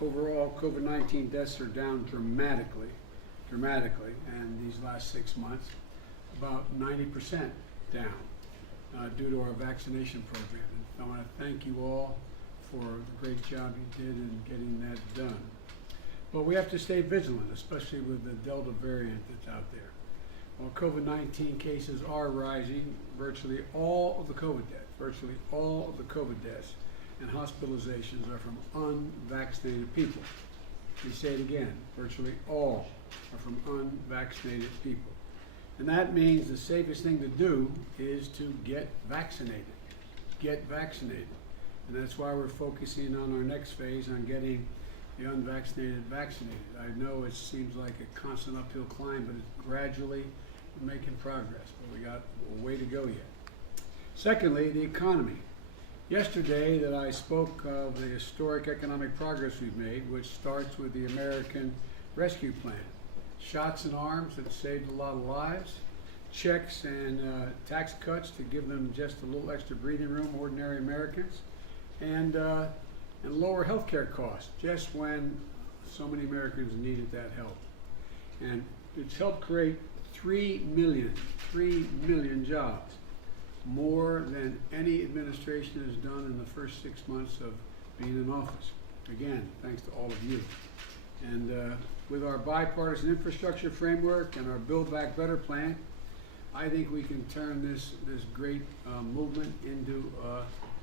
overall COVID-19 deaths are down dramatically, and these last 6 months, about 90% down due to our vaccination program. And I want to thank you all for the great job you did in getting that done. But we have to stay vigilant, especially with the Delta variant that's out there. While COVID-19 cases are rising, virtually all of the COVID deaths and hospitalizations are from unvaccinated people. We say it again, virtually all are from unvaccinated people. And that means the safest thing to do is to get vaccinated. Get vaccinated. And that's why we're focusing on our next phase on getting the unvaccinated vaccinated. I know it seems like a constant uphill climb, but it's gradually making progress, but we got a way to go yet. Secondly, the economy. Yesterday that I spoke of the historic economic progress we've made, which starts with the American Rescue Plan. Shots in arms that saved a lot of lives, checks and tax cuts to give them just a little extra breathing room, ordinary Americans, and lower health care costs, just when so many Americans needed that help. And it's helped create 3 million jobs, more than any administration has done in the first 6 months of being in office. Again, thanks to all of you. And with our bipartisan infrastructure framework and our Build Back Better plan, I think we can turn this great movement into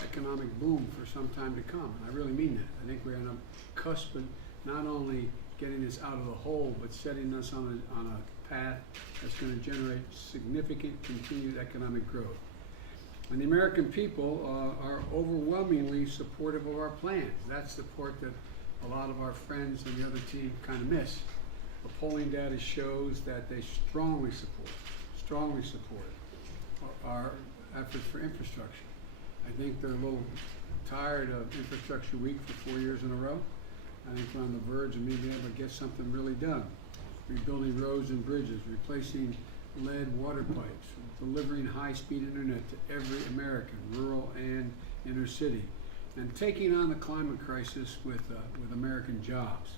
economic boom for some time to come. And I really mean that. I think we're on a cusp of not only getting this out of the hole, but setting us on a path that's going to generate significant continued economic growth. And the American people are overwhelmingly supportive of our plans. That's the part that a lot of our friends on the other team kind of miss. The polling data shows that they strongly support our efforts for infrastructure. I think they're a little tired of infrastructure week for 4 years in a row. I think we're on the verge of being able to get something really done. Rebuilding roads and bridges, replacing lead water pipes, delivering high-speed internet to every American, rural and inner city, and taking on the climate crisis with American jobs.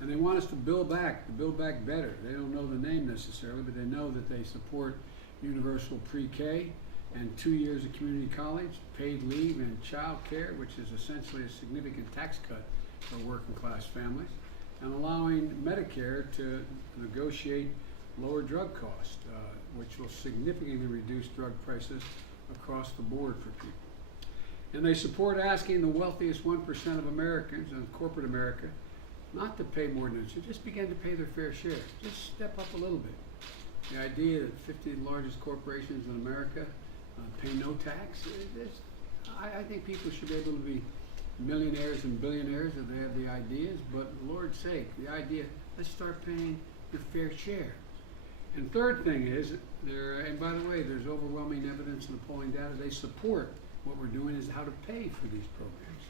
And they want us to build back better. They don't know the name necessarily, but they know that they support universal pre-K and 2 years of community college, paid leave, and child care, which is essentially a significant tax cut for working class families, and allowing Medicare to negotiate lower drug costs, which will significantly reduce drug prices across the board for people. And they support asking the wealthiest 1% of Americans and corporate America not to pay more than should, just begin to pay their fair share. Just step up a little bit. The idea that 50 largest corporations in America pay no tax, I think people should be able to be millionaires and billionaires if they have the ideas, but Lord's sake, the idea, let's start paying your fair share. And third thing is, and by the way, there's overwhelming evidence in the polling data, they support what we're doing is how to pay for these programs.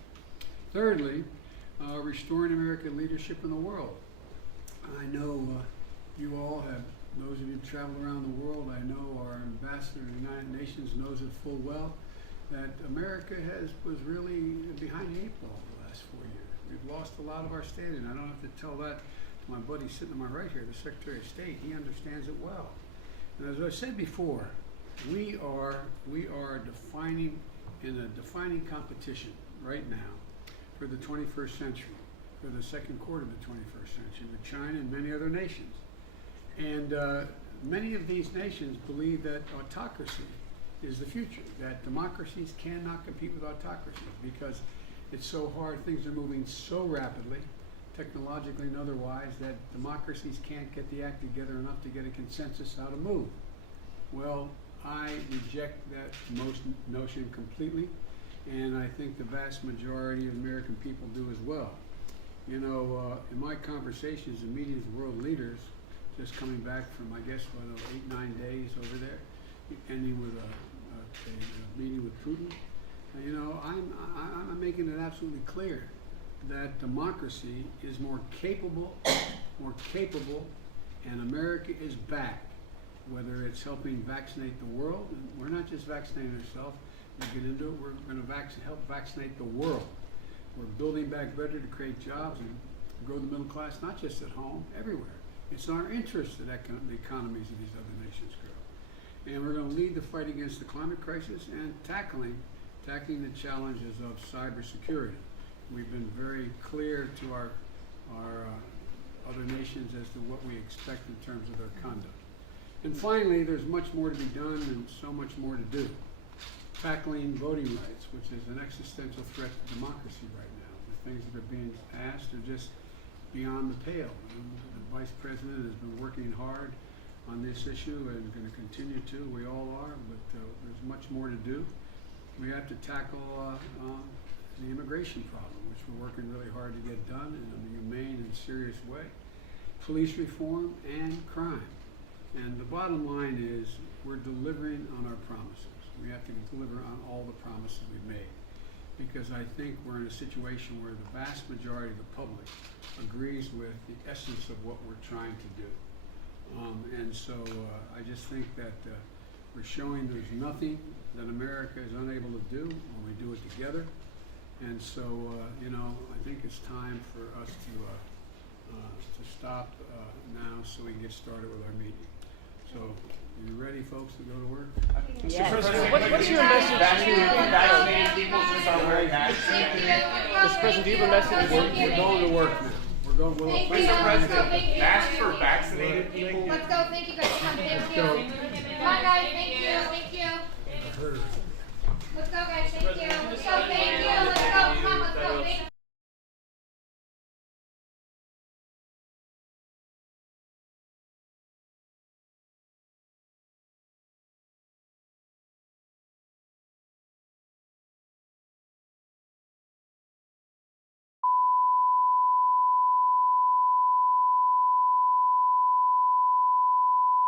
Thirdly, restoring American leadership in the world. I know you all have, those of you who travel around the world, I know our ambassador to the United Nations knows it full well, that America was really behind the 8 ball the last 4 years. We've lost a lot of our standing. I don't have to tell that to my buddy sitting to my right here, the Secretary of State. He understands it well. And as I said before, we are defining in a defining competition right now for the 21st century, for the second quarter of the 21st century, with China and many other nations. And many of these nations believe that autocracy is the future, that democracies cannot compete with autocracies because it's so hard, things are moving so rapidly, technologically and otherwise, that democracies can't get the act together enough to get a consensus how to move. Well, I reject that notion completely, and I think the vast majority of American people do as well. You know, in my conversations and meetings with world leaders, just coming back from, I guess, 8-9 days over there, ending with a meeting with Putin, you know, I'm making it absolutely clear that democracy is more capable, and America is back. Whether it's helping vaccinate the world, and we're not just vaccinating ourselves, we'll get into it, we're going to help vaccinate the world. We're building back better to create jobs and grow the middle class, not just at home, everywhere. It's in our interest that the economies of these other nations grow. And we're going to lead the fight against the climate crisis and tackling the challenges of cybersecurity. We've been very clear to our other nations as to what we expect in terms of their conduct. And finally, there's much more to be done and so much more to do. Tackling voting rights, which is an existential threat to democracy right now. The things that are being passed are just beyond the pale. And the Vice President has been working hard on this issue and going to continue to. We all are, but there's much more to do. We have to tackle the immigration problem, which we're working really hard to get done in a humane and serious way. Police reform and crime. And the bottom line is we're delivering on our promises. We have to deliver on all the promises we've made, because I think we're in a situation where the vast majority of the public agrees with the essence of what we're trying to do. And so I just think that we're showing there's nothing that America is unable to do when we do it together. And so, I think it's time for us to stop now so we can get started with our meeting. So, are you ready, folks, to go to work? Yes. Mr. President, what's your message to vaccinated people to start wearing masks? Mr. President, do you have a message? We're going to work now. We're going. Mr. President, masks for vaccinated people. Let's go. Thank you guys. Thank you. Come on, guys. Thank you. Thank you. Let's go, guys. Thank you. Let's go. Thank you. Let's go. Come on. Let's go. Thank you.